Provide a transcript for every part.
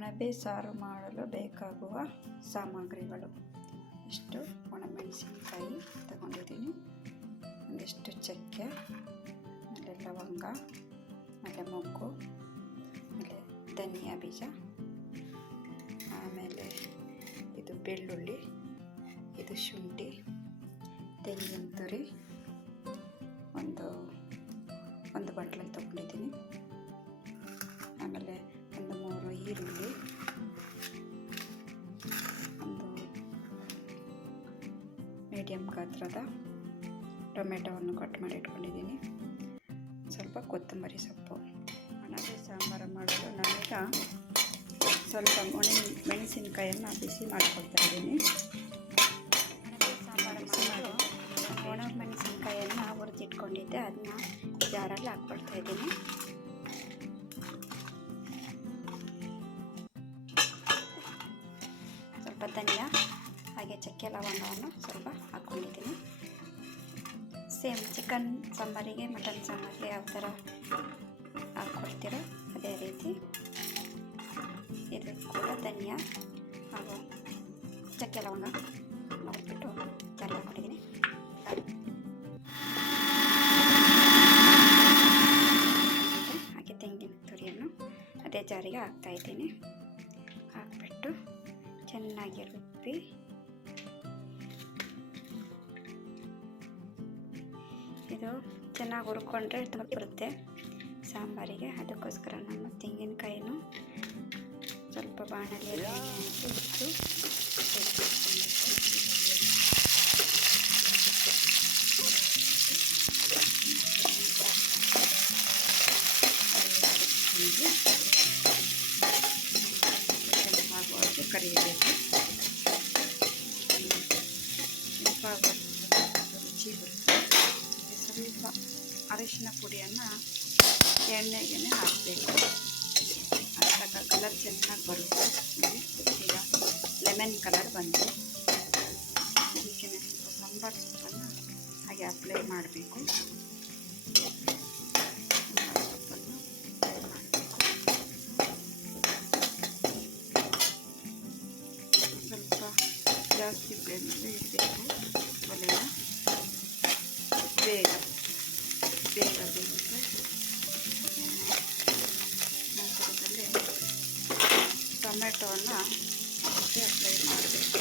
ಅಣಬೆ ಸಾರು ಮಾಡಲು ಬೇಕಾಗುವ ಸಾಮಗ್ರಿಗಳು. ಇಷ್ಟು ಒಣಮೆಣಸಿನಕಾಯಿ ತಗೊಂಡಿದ್ದೀನಿ. ಒಂದಿಷ್ಟು ಚಕ್ಕೆ, ಆಮೇಲೆ ಲವಂಗ, ಆಮೇಲೆ ಮೊಗ್ಗು, ಆಮೇಲೆ ಧನಿಯಾ ಬೀಜ, ಆಮೇಲೆ ಇದು ಬೆಳ್ಳುಳ್ಳಿ, ಇದು ಶುಂಠಿ, ತೆಂಗಿನ ತುರಿ ಮೀಡಿಯಮ್ ಗಾತ್ರದ ಟೊಮೆಟೊವನ್ನು ಕಟ್ ಮಾಡಿ ಇಟ್ಕೊಂಡಿದ್ದೀನಿ. ಸ್ವಲ್ಪ ಕೊತ್ತಂಬರಿ ಸೊಪ್ಪು ಅಣಬೆ ಸಾಂಬಾರು ಮಾಡಲು ನಾನೀಗ ಸ್ವಲ್ಪ ಒಣ, ಮೆಣಸಿನಕಾಯನ್ನು ಬಿಸಿ ಮಾಡ್ಕೊಳ್ತಾ ಇದ್ದೀನಿ. ಸಾಂಬಾರು ಮಾಡಲು ಒಣ ಮೆಣಸಿನಕಾಯನ್ನು ಹುರಿದಿಟ್ಕೊಂಡಿದ್ದೆ. ಅದನ್ನ ಜಾರಲ್ಲಿ ಹಾಕ್ಕೊಳ್ತಾ ಇದ್ದೀನಿ. ಸ್ವಲ್ಪ ಧನಿಯಾ ಚಕ್ಕೆ ಲವಂಗವನ್ನು ಸ್ವಲ್ಪ ಹಾಕ್ಕೊಂಡಿದ್ದೀನಿ ಸೇಮ್ ಚಿಕನ್ ಸಾಂಬಾರಿಗೆ ಮಟನ್ ಸಾಂಬಾರಿಗೆ ಯಾವ ಥರ ಹಾಕ್ಕೊಳ್ತೀರೋ ಅದೇ ರೀತಿ ಇದು ಕೂಡ ಧನಿಯಾ ಹಾಗೂ ಚಕ್ಕೆ ಲವಂಗ ಮಾಡಿಬಿಟ್ಟು ಜಾರಿ ಹಾಕ್ಕೊಂಡಿದ್ದೀನಿ. ಅದೇ ಜಾರಿಗೆ ಹಾಕ್ತಾ ಇದ್ದೀನಿ. ಹಾಕ್ಬಿಟ್ಟು ಚೆನ್ನಾಗಿ ರುಬ್ಬಿ ಇದು ಚೆನ್ನಾಗಿ ಹುರ್ಕೊಂಡ್ರೆ ತುಂಬ ಬರುತ್ತೆ ಸಾಂಬಾರಿಗೆ ಅದಕ್ಕೋಸ್ಕರ ನಾನು ತೆಂಗಿನಕಾಯಿನೂ ಸ್ವಲ್ಪ ಬಾಣಲಿ ಬಿಟ್ಟು ತೆಗೆದಿಟ್ಕೊಂಡಿದ್ದೆ. ಪುಡಿಯನ್ನು ಎಣ್ಣೆಗೆ ಹಾಕಬೇಕು. ಆಗ ಕಲರ್ ಚೆನ್ನಾಗಿ ಬರುತ್ತೆ. ಈಗ ಲೆಮನ್ ಕಲರ್ ಬಂತು. ಅದಕ್ಕೆ ಸ್ವಲ್ಪ ಸಾಂಬಾರು ಸೊಪ್ಪನ್ನು ಹಾಗೆ ಅಪ್ಲೈ ಮಾಡಬೇಕು. ಜಾಸ್ತಿ ಫ್ಲೇಮಲ್ಲಿ ಇರಬೇಕು. ಬೇಗ ಬೇಗ. ಟೊಮೆಟೊವನ್ನು ಅದಕ್ಕೆ ಅಪ್ಲೈ ಮಾಡಬೇಕು.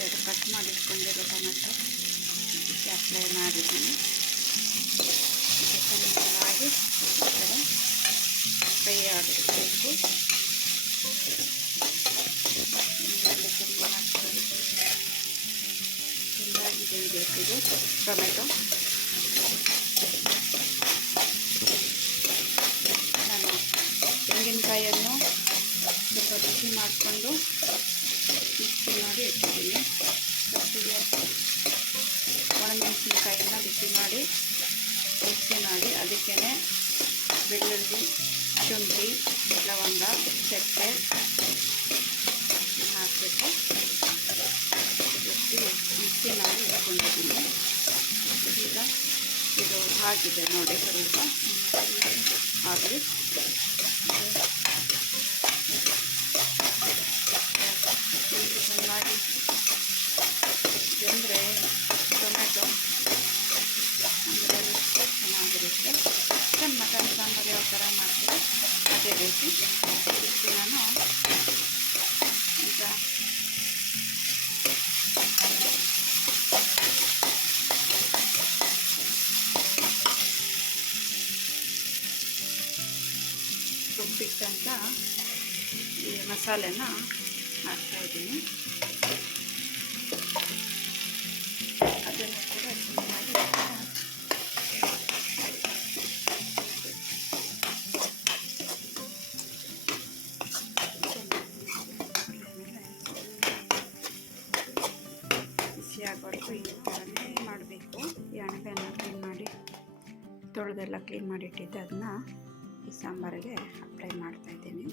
ಎರಡು ಕಟ್ ಮಾಡಿಟ್ಕೊಂಡಿರೋ ಟೊಮೆಟೊ ಅದಕ್ಕೆ ಅಪ್ಲೈ ಮಾಡಿದ್ದೀನಿ. ಚೆನ್ನಾಗಿ ಈ ಥರ ಫ್ರೈ ಆಗಿರಬೇಕು. ಇದರಲ್ಲಿ ಚೆನ್ನಾಗಿ ಚೆನ್ನಾಗಿ ಬೇಯಬೇಕು ಇದು ಟೊಮೆಟೊ ನಾನು ತೆಂಗಿನಕಾಯಿಯನ್ನು ಸ್ವಲ್ಪ ಬಿಸಿ ಮಾಡಿಕೊಂಡು ಮಿಕ್ಸಿ ಮಾಡಿ ಇಟ್ಟಿದ್ದೀನಿ ಫಸ್ಟಿಗೆ ಒಣಮೆಣಸಿನ್ಕಾಯಿನ ಬಿಸಿ ಮಾಡಿ ಮಿಕ್ಸಿ ಮಾಡಿ ಅದಕ್ಕೇ ಬೆಳ್ಳುಳ್ಳಿ, ಶುಂಠಿ, ಲವಂಗ ಚಕ್ಕೆ ಹಾಕಬೇಕು ಎಷ್ಟು ಮಿಕ್ಸಿ ನಾವು ಇಟ್ಕೊಂಡಿದ್ದೀನಿ. ಈಗ ಇದು ಹಾಕಿದೆ ನೋಡಿ ಸ್ವಲ್ಪ. ಆಗಲಿ ಇದು ಚೆನ್ನಾಗಿ ಬೆಂದರೆ ಟೊಮೆಟೊ ಅಂದರೆ ರುಚಿ ಚೆನ್ನಾಗಿರುತ್ತೆ ಚಿಕನ್ ಮಟನ್ ಸಾಂಬಾರು ಯಾವ ಥರ ಮಾಡ್ತೀವಿ ರೀತಿ ಇದಕ್ಕೆ ನಾನು ಈಗ ರುಬ್ಬಿಟ್ಟಂತ ಈ ಮಸಾಲೆನ ಹಾಕ್ತಾ ಇದ್ದೀನಿ. ತೊಳೆದೆಲ್ಲ ಕ್ಲೀನ್ ಮಾಡಿ ಇಟ್ಟಿದ್ದೆ ಅದನ್ನ ಈ ಸಾಂಬಾರಿಗೆ ಅಪ್ಲೈ ಮಾಡ್ತಾ ಇದ್ದೀನಿ.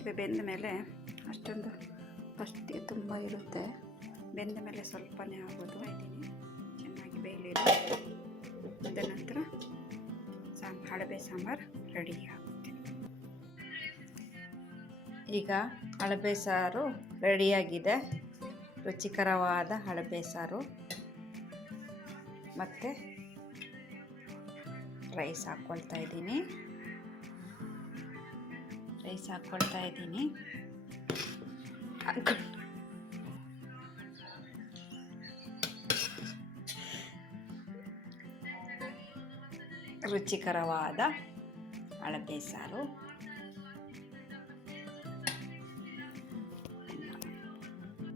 ಇದು ಬೆಂದ ಮೇಲೆ ಅಷ್ಟೊಂದು ಫಸ್ಟಿಗೆ ತುಂಬ ಇರುತ್ತೆ. ಬೆಂದ ಮೇಲೆ ಸ್ವಲ್ಪನೇ ಆಗೋದು. ಇದ್ದೀನಿ ಚೆನ್ನಾಗಿ ಬೇಯಲಿಲ್ಲ. ಅದ ನಂತರ ಸಾಂಬ ಅಳಬೆ ಸಾಂಬಾರು ರೆಡಿ ಆಗುತ್ತೆ. ಈಗ ಅಳಬೆ ಸಾರು ರೆಡಿಯಾಗಿದೆ ರುಚಿಕರವಾದ ಅಳಬೆ ಸಾರು. ಮತ್ತು ರೈಸ್ ಹಾಕ್ಕೊಳ್ತಾ ಇದ್ದೀನಿ. ರೈಸ್ ಹಾಕ್ಕೊಳ್ತಾ ಇದ್ದೀನಿ. ರುಚಿಕರವಾದ ಅಳಬೆ ಸಾರು